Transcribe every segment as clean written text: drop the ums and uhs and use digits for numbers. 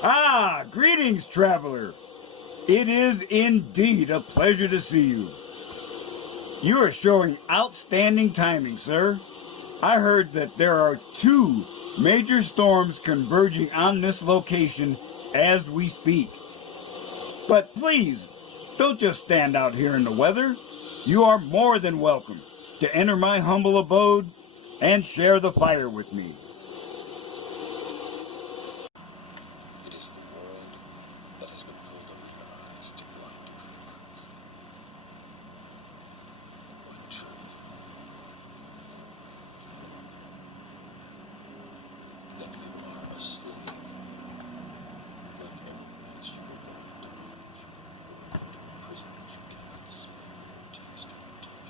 Ah, greetings, traveler. It is indeed a pleasure to see you. You are showing outstanding timing, sir. I heard that there are two major storms converging on this location as we speak. But please, don't just stand out here in the weather. You are more than welcome to enter my humble abode and share the fire with me. It is the world that has been pulled over your eyes to blind you from the truth. Or the truth. That you are a slave, like everyone else you were born into bondage, born into a prison that you cannot smell or taste or touch. Prison.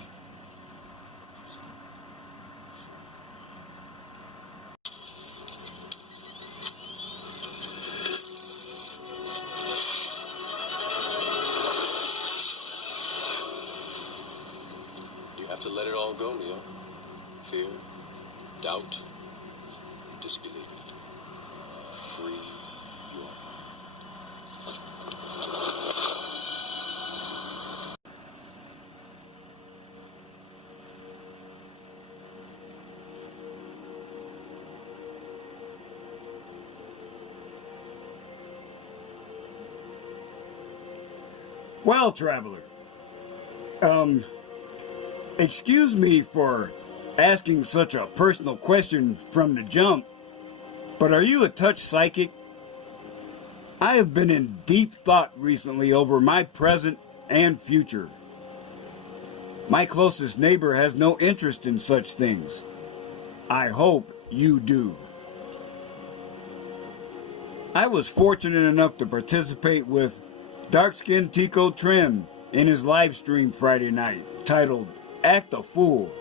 You have to let it all go, Neo. Fear, doubt, disbelief. Free your mind. Well, traveler, excuse me for asking such a personal question from the jump, but are you a touch psychic? I have been in deep thought recently over my present and future. My closest neighbor has no interest in such things. I hope you do. I was fortunate enough to participate with dark-skinned Tico Trim in his live stream Friday night, titled Act a Fool.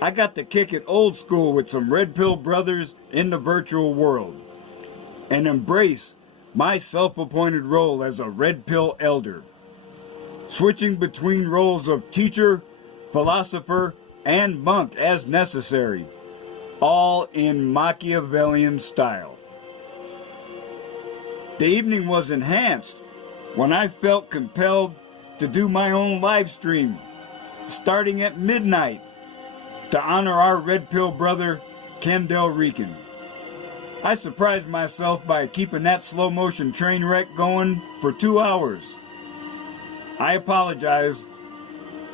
I got to kick it old school with some Red Pill brothers in the virtual world and embrace my self-appointed role as a Red Pill elder, switching between roles of teacher, philosopher, and monk as necessary, all in Machiavellian style. The evening was enhanced when I felt compelled to do my own live stream, starting at midnight, to honor our Red Pill brother, Ken Del Rican. I surprised myself by keeping that slow motion train wreck going for 2 hours. I apologize.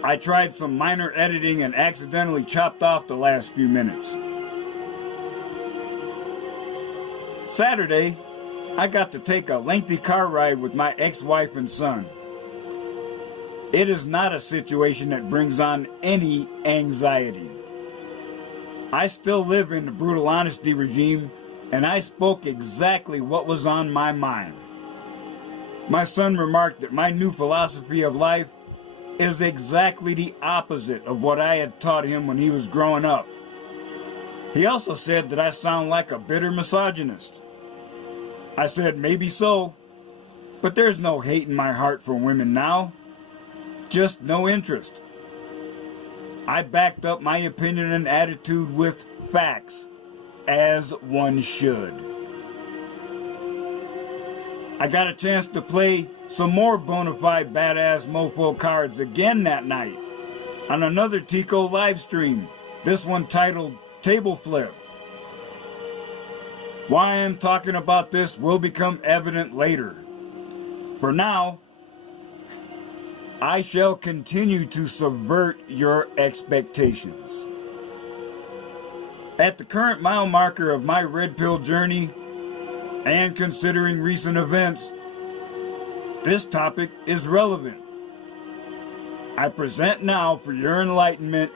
I tried some minor editing and accidentally chopped off the last few minutes. Saturday, I got to take a lengthy car ride with my ex-wife and son. It is not a situation that brings on any anxiety. I still live in the brutal honesty regime, and I spoke exactly what was on my mind. My son remarked that my new philosophy of life is exactly the opposite of what I had taught him when he was growing up. He also said that I sound like a bitter misogynist. I said, maybe so, but there's no hate in my heart for women now. Just no interest. I backed up my opinion and attitude with facts, as one should. I got a chance to play some more bona fide badass mofo cards again that night on another Tico live stream, this one titled Table Flip. Why I'm talking about this will become evident later. For now, I shall continue to subvert your expectations. At the current mile marker of my Red Pill journey, and considering recent events, this topic is relevant. I present now for your enlightenment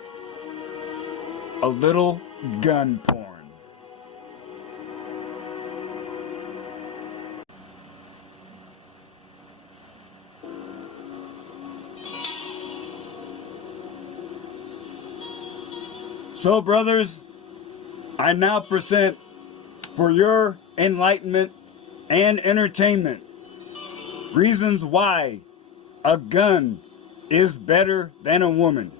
a little gun porn. So, brothers, I now present for your enlightenment and entertainment reasons why a gun is better than a woman.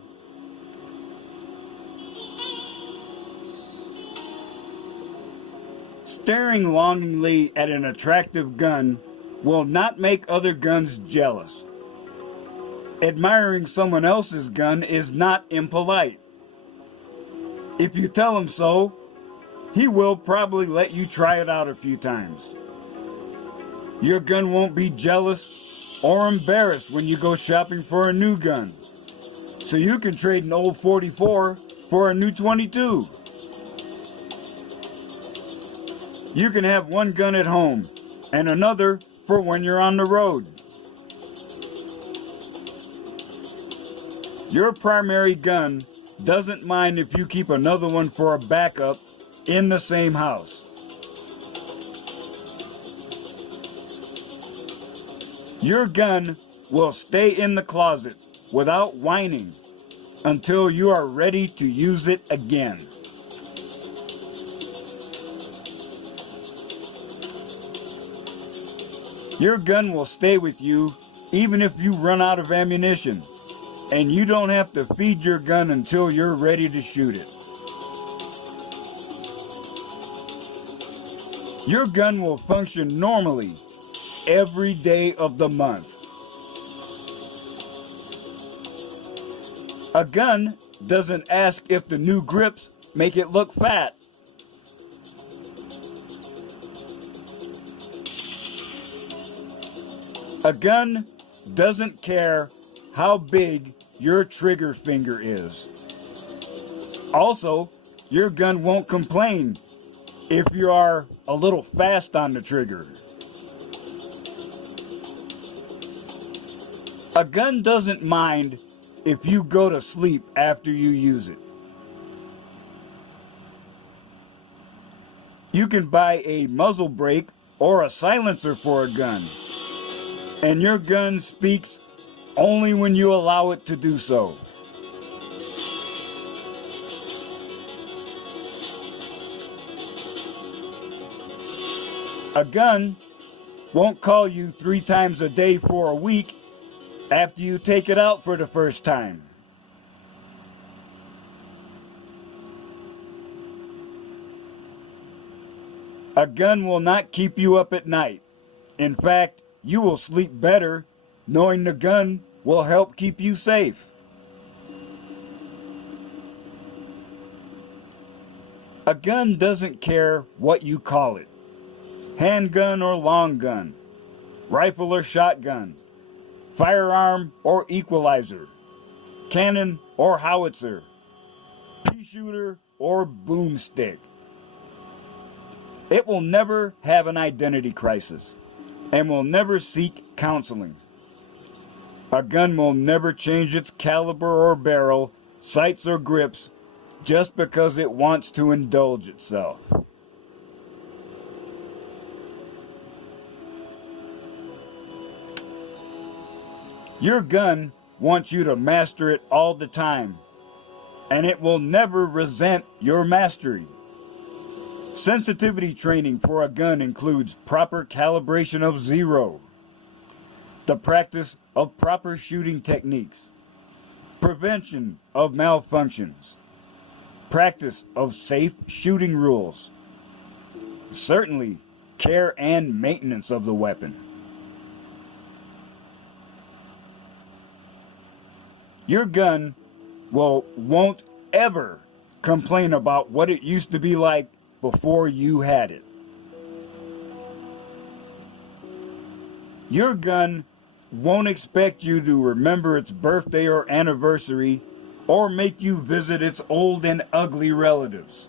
Staring longingly at an attractive gun will not make other guns jealous. Admiring someone else's gun is not impolite. If you tell him so, he will probably let you try it out a few times. Your gun won't be jealous or embarrassed when you go shopping for a new gun. So you can trade an old 44 for a new 22. You can have one gun at home and another for when you're on the road. Your primary gun doesn't mind if you keep another one for a backup in the same house. Your gun will stay in the closet without whining until you are ready to use it again. Your gun will stay with you even if you run out of ammunition, and you don't have to feed your gun until you're ready to shoot it. Your gun will function normally every day of the month. A gun doesn't ask if the new grips make it look fat. A gun doesn't care how big your trigger finger is. Also, your gun won't complain if you are a little fast on the trigger. A gun doesn't mind if you go to sleep after you use it. You can buy a muzzle brake or a silencer for a gun, and your gun speaks only when you allow it to do so. A gun won't call you 3 times a day for a week after you take it out for the first time. A gun will not keep you up at night. In fact, you will sleep better knowing the gun will help keep you safe. A gun doesn't care what you call it. Handgun or long gun, rifle or shotgun, firearm or equalizer, cannon or howitzer, pea shooter or boomstick. It will never have an identity crisis and will never seek counseling. A gun will never change its caliber or barrel, sights or grips just because it wants to indulge itself. Your gun wants you to master it all the time, and it will never resent your mastery. Sensitivity training for a gun includes proper calibration of zero, the practice of proper shooting techniques, prevention of malfunctions, practice of safe shooting rules, certainly care and maintenance of the weapon. Your gun won't ever complain about what it used to be like before you had it. Your gun won't expect you to remember its birthday or anniversary or make you visit its old and ugly relatives.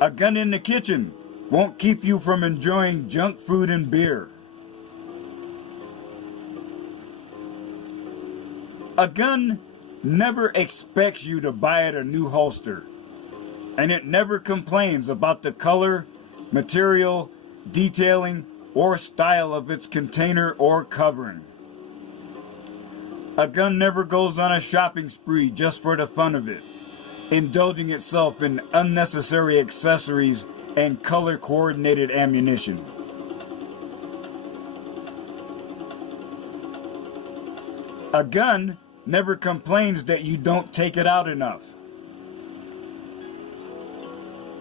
A gun in the kitchen won't keep you from enjoying junk food and beer. A gun never expects you to buy it a new holster, and it never complains about the color, material, detailing, or style of its container or covering. A gun never goes on a shopping spree just for the fun of it, indulging itself in unnecessary accessories and color-coordinated ammunition. A gun never complains that you don't take it out enough.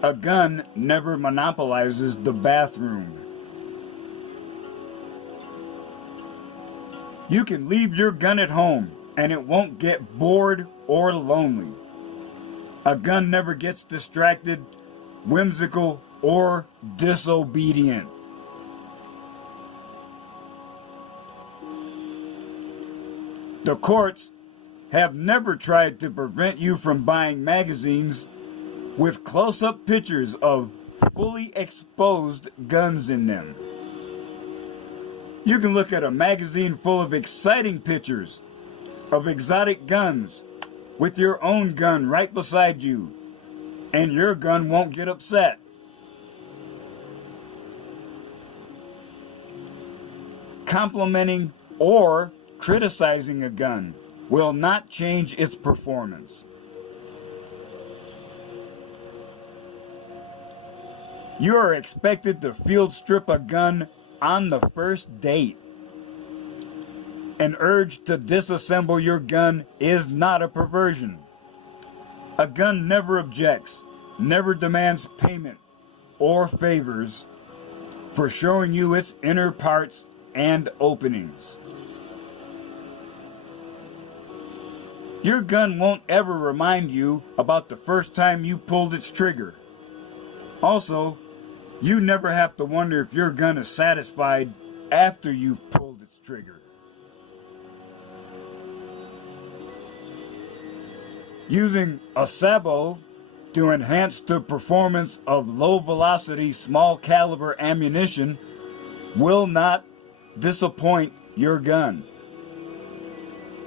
A gun never monopolizes the bathroom. You can leave your gun at home and it won't get bored or lonely. A gun never gets distracted, whimsical, or disobedient. The courts have never tried to prevent you from buying magazines with close-up pictures of fully exposed guns in them. You can look at a magazine full of exciting pictures of exotic guns with your own gun right beside you, and your gun won't get upset. Complimenting or criticizing a gun will not change its performance. You are expected to field strip a gun on the first date. An urge to disassemble your gun is not a perversion. A gun never objects, never demands payment or favors for showing you its inner parts and openings. Your gun won't ever remind you about the first time you pulled its trigger. Also, you never have to wonder if your gun is satisfied after you've pulled its trigger. Using a sabot to enhance the performance of low-velocity, small-caliber ammunition will not disappoint your gun.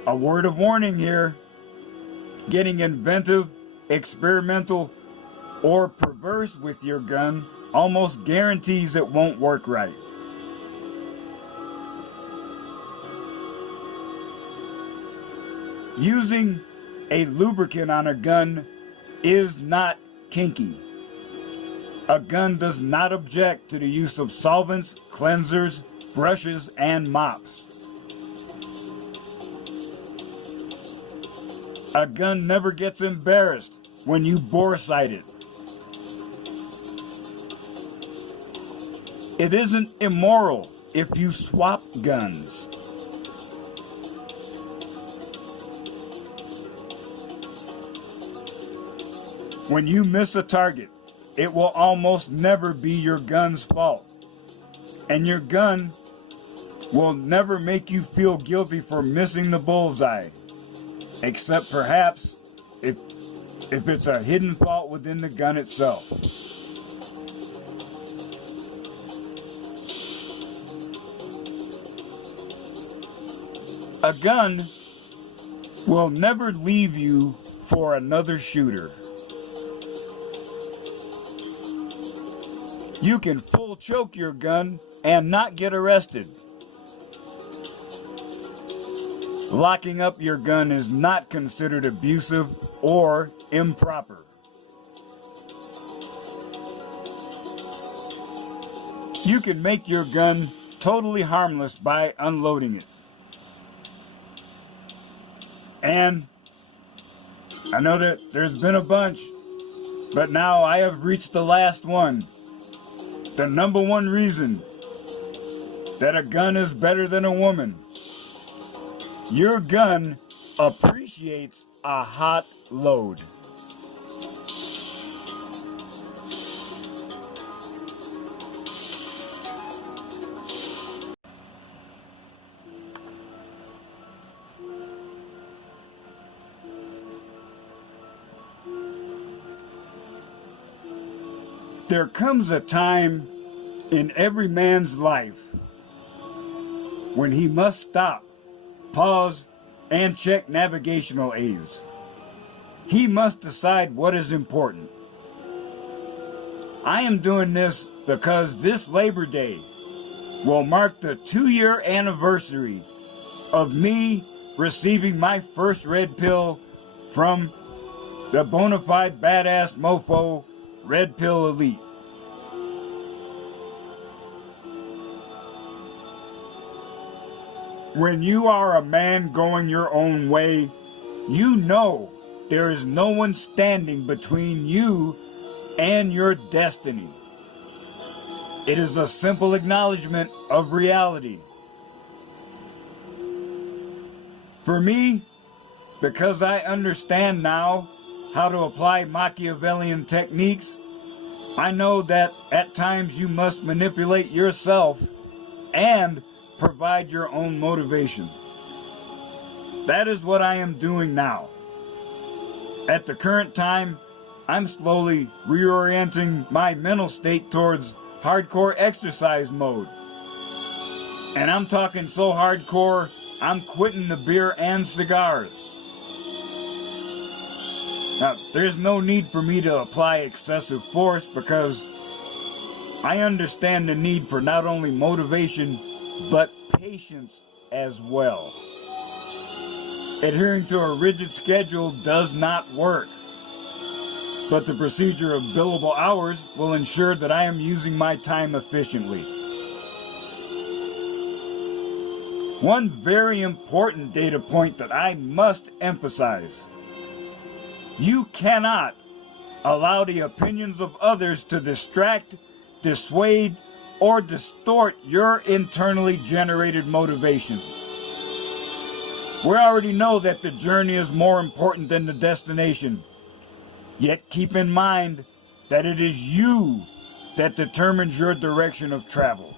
A word of warning here: getting inventive, experimental, or perverse with your gun almost guarantees it won't work right. Using a lubricant on a gun is not kinky. A gun does not object to the use of solvents, cleansers, brushes, and mops. A gun never gets embarrassed when you bore sight it. It isn't immoral if you swap guns. When you miss a target, it will almost never be your gun's fault. And your gun will never make you feel guilty for missing the bullseye. Except perhaps if it's a hidden fault within the gun itself. A gun will never leave you for another shooter. You can full choke your gun and not get arrested. Locking up your gun is not considered abusive or improper. You can make your gun totally harmless by unloading it. And I know that there's been a bunch, but now I have reached the last one. The number one reason that a gun is better than a woman. Your gun appreciates a hot load. There comes a time in every man's life when he must stop, pause, and check navigational aids. He must decide what is important. I am doing this because this Labor Day will mark the 2-year anniversary of me receiving my first red pill from the bona fide badass mofo Red Pill Elite. When you are a man going your own way, you know there is no one standing between you and your destiny. It is a simple acknowledgement of reality. For me, because I understand now how to apply Machiavellian techniques, I know that at times you must manipulate yourself and provide your own motivation. That is what I am doing now. At the current time, I'm slowly reorienting my mental state towards hardcore exercise mode. And I'm talking so hardcore, I'm quitting the beer and cigars. Now, there's no need for me to apply excessive force because I understand the need for not only motivation, but patience as well. Adhering to a rigid schedule does not work, but the procedure of billable hours will ensure that I am using my time efficiently. One very important data point that I must emphasize: you cannot allow the opinions of others to distract, dissuade, or distort your internally generated motivation. We already know that the journey is more important than the destination. Yet keep in mind that it is you that determines your direction of travel.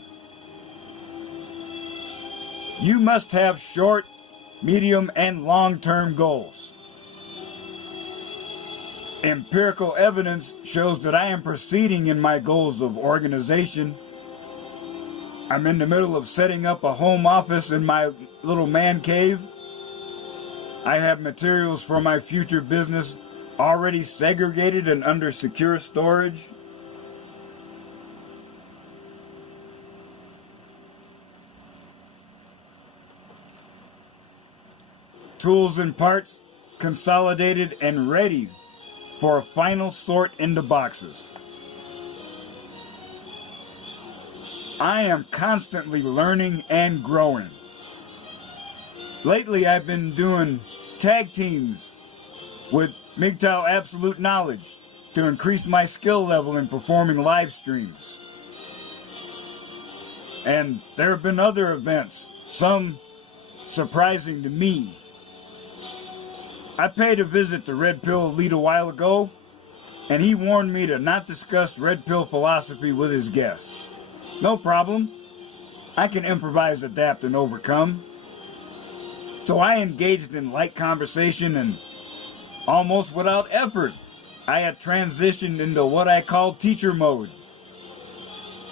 You must have short, medium, and long-term goals. Empirical evidence shows that I am proceeding in my goals of organization. I'm in the middle of setting up a home office in my little man cave. I have materials for my future business already segregated and under secure storage. Tools and parts consolidated and ready for a final sort into boxes. I am constantly learning and growing. Lately, I've been doing tag teams with MGTOW Absolute Knowledge to increase my skill level in performing live streams. And there have been other events, some surprising to me. I paid a visit to Red Pill Elite a while ago, and he warned me to not discuss Red Pill philosophy with his guests. No problem. I can improvise, adapt, and overcome. So I engaged in light conversation, and almost without effort, I had transitioned into what I call teacher mode.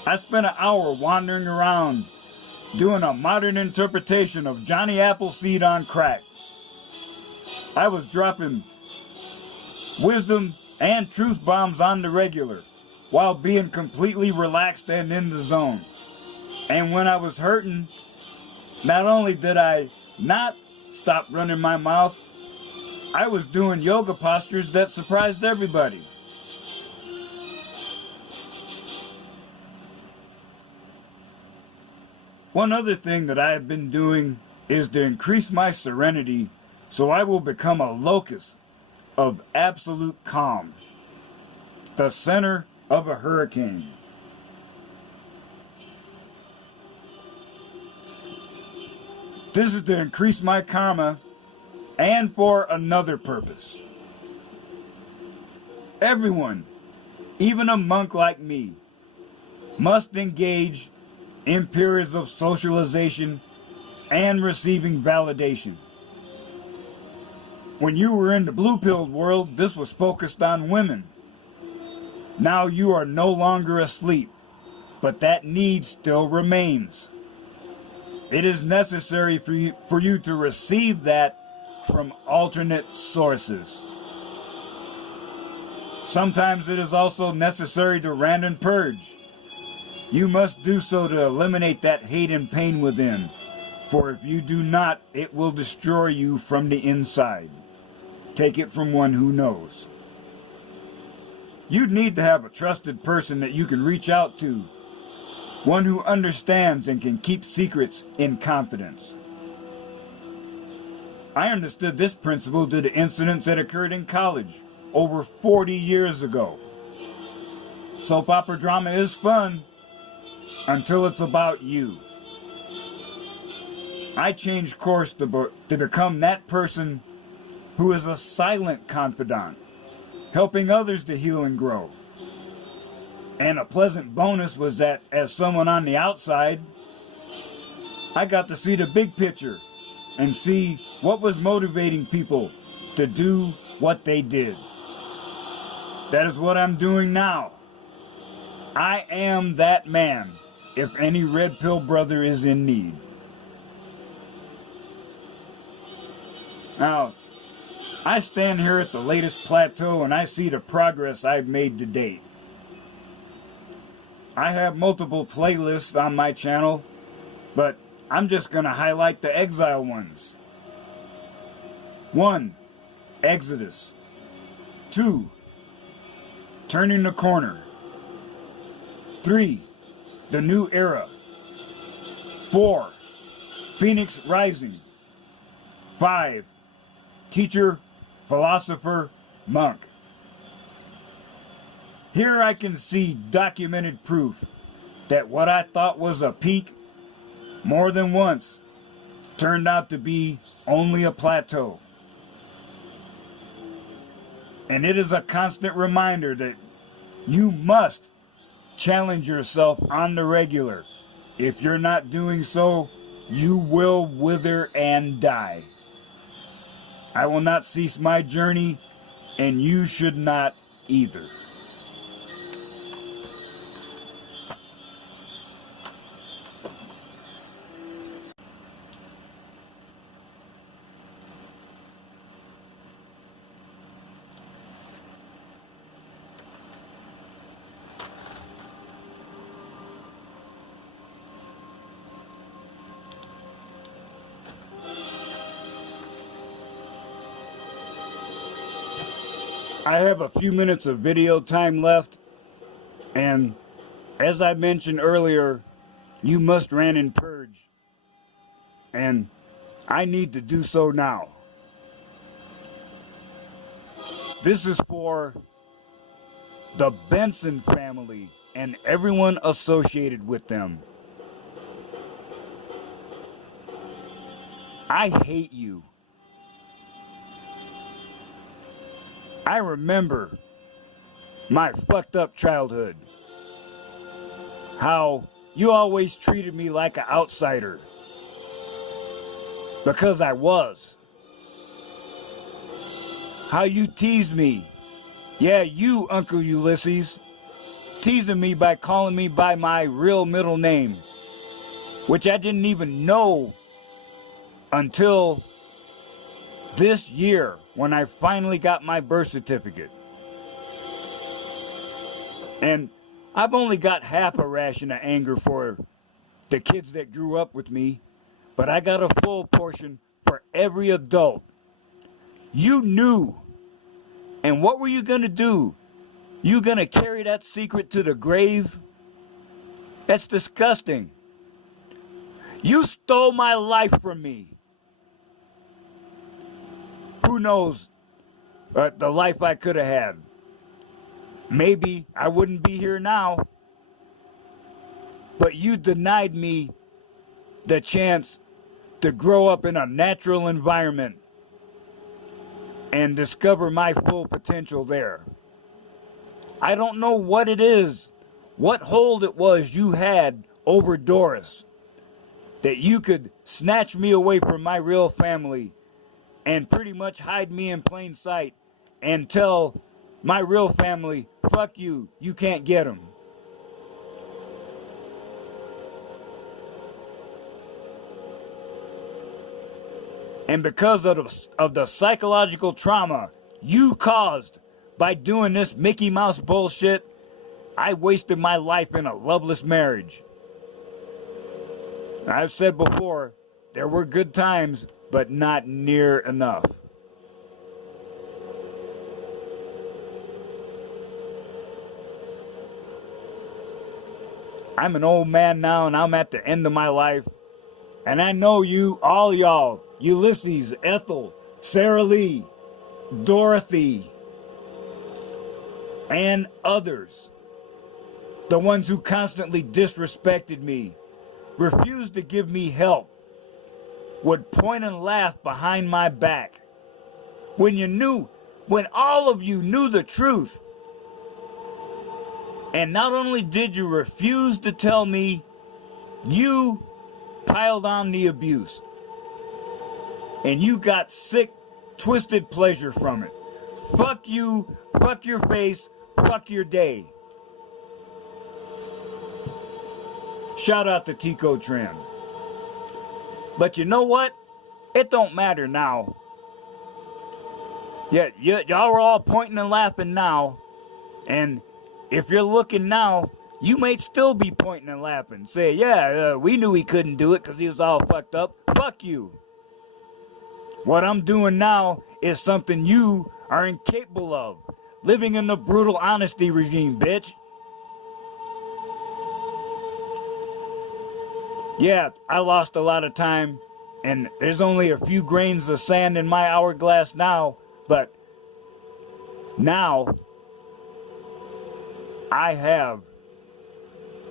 I spent an hour wandering around doing a modern interpretation of Johnny Appleseed on crack. I was dropping wisdom and truth bombs on the regular while being completely relaxed and in the zone. And when I was hurting, not only did I not stop running my mouth, I was doing yoga postures that surprised everybody. One other thing that I have been doing is to increase my serenity so I will become a locus of absolute calm, the center of a hurricane. This is to increase my karma and for another purpose. Everyone, even a monk like me, must engage in periods of socialization and receiving validation. When you were in the blue-pilled world, this was focused on women. Now you are no longer asleep, but that need still remains. It is necessary for you to receive that from alternate sources. Sometimes it is also necessary to random purge. You must do so to eliminate that hate and pain within, for if you do not, it will destroy you from the inside. Take it from one who knows. You need to have a trusted person that you can reach out to, one who understands and can keep secrets in confidence. I understood this principle due to incidents that occurred in college over 40 years ago. Soap opera drama is fun until it's about you. I changed course to become that person who is a silent confidant, helping others to heal and grow. And a pleasant bonus was that as someone on the outside, I got to see the big picture and see what was motivating people to do what they did. That is what I'm doing now. I am that man if any red pill brother is in need. Now, I stand here at the latest plateau and I see the progress I've made to date. I have multiple playlists on my channel, but I'm just going to highlight the exile ones. 1. Exodus. 2. Turning the Corner. 3. The New Era. 4. Phoenix Rising. 5. Teacher, Philosopher, Monk. Here I can see documented proof that what I thought was a peak more than once turned out to be only a plateau. And it is a constant reminder that you must challenge yourself on the regular. If you're not doing so, you will wither and die. I will not cease my journey, and you should not either. I have a few minutes of video time left, and as I mentioned earlier, you must ran and purge, and I need to do so now. This is for the Benson family and everyone associated with them. I hate you. I remember my fucked up childhood. How you always treated me like an outsider. Because I was. How you teased me. Yeah, you, Uncle Ulysses. Teasing me by calling me by my real middle name. Which I didn't even know until this year, when I finally got my birth certificate. And I've only got half a ration of anger for the kids that grew up with me, but I got a full portion for every adult. You knew. And what were you gonna do? You gonna carry that secret to the grave? That's disgusting. You stole my life from me. Who knows the life I could have had. Maybe I wouldn't be here now. But you denied me the chance to grow up in a natural environment and discover my full potential there. I don't know what it is, what hold it was you had over Doris, that you could snatch me away from my real family and pretty much hide me in plain sight and tell my real family, fuck you, you can't get them. And because of the psychological trauma you caused by doing this Mickey Mouse bullshit, I wasted my life in a loveless marriage. I've said before, there were good times, but not near enough. I'm an old man now, and I'm at the end of my life. And I know you, all y'all, Ulysses, Ethel, Sarah Lee, Dorothy, and others, The ones who constantly disrespected me, refused to give me help, would point and laugh behind my back. When all of you knew the truth. And not only did you refuse to tell me, you piled on the abuse. And you got sick, twisted pleasure from it. Fuck you, fuck your face, fuck your day. Shout out to Tico Tran. But you know what? It don't matter now. Yeah, y'all are all pointing and laughing now. And if you're looking now, you may still be pointing and laughing. Say, yeah, we knew he couldn't do it because he was all fucked up. Fuck you. What I'm doing now is something you are incapable of. Living in the brutal honesty regime, bitch. Yeah, I lost a lot of time, and there's only a few grains of sand in my hourglass now, but now I have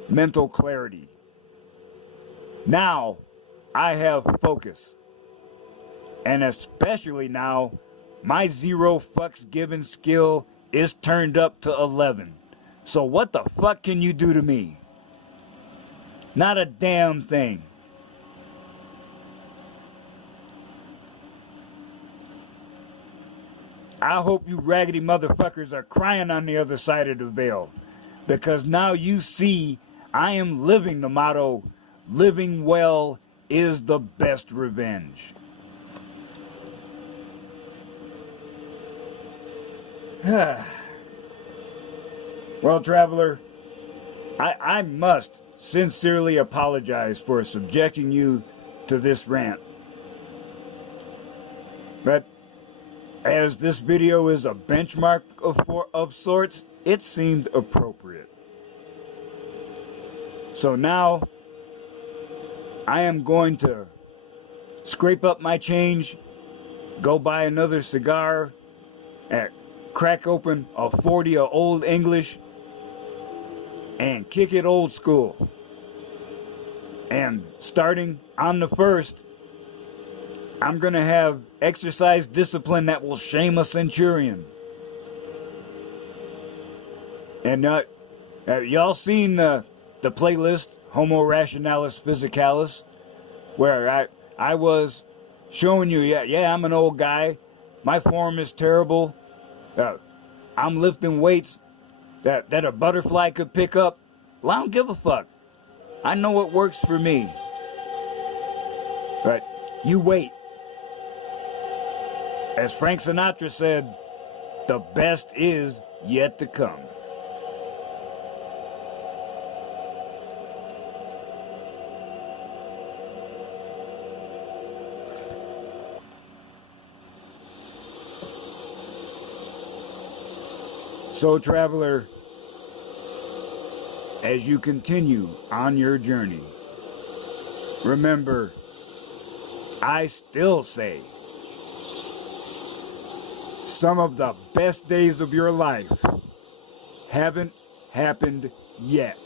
mental clarity. Now I have focus. And especially now, my zero fucks given skill is turned up to 11. So what the fuck can you do to me? Not a damn thing. I hope you raggedy motherfuckers are crying on the other side of the veil. Because now you see I am living the motto, living well is the best revenge. Well, traveler, I must sincerely apologize for subjecting you to this rant. But as this video is a benchmark of sorts, it seemed appropriate. So now, I am going to scrape up my change, go buy another cigar, and crack open a 40 of Old English, and kick it old school. And starting on the 1st, I'm going to have exercise discipline that will shame a centurion. And y'all seen the playlist, Homo Rationalis Physicalis, where I was showing you, yeah, I'm an old guy. My form is terrible. I'm lifting weights that a butterfly could pick up. Well, I don't give a fuck. I know what works for me. But you wait. As Frank Sinatra said, the best is yet to come. So, traveler, as you continue on your journey, remember, I still say, some of the best days of your life haven't happened yet.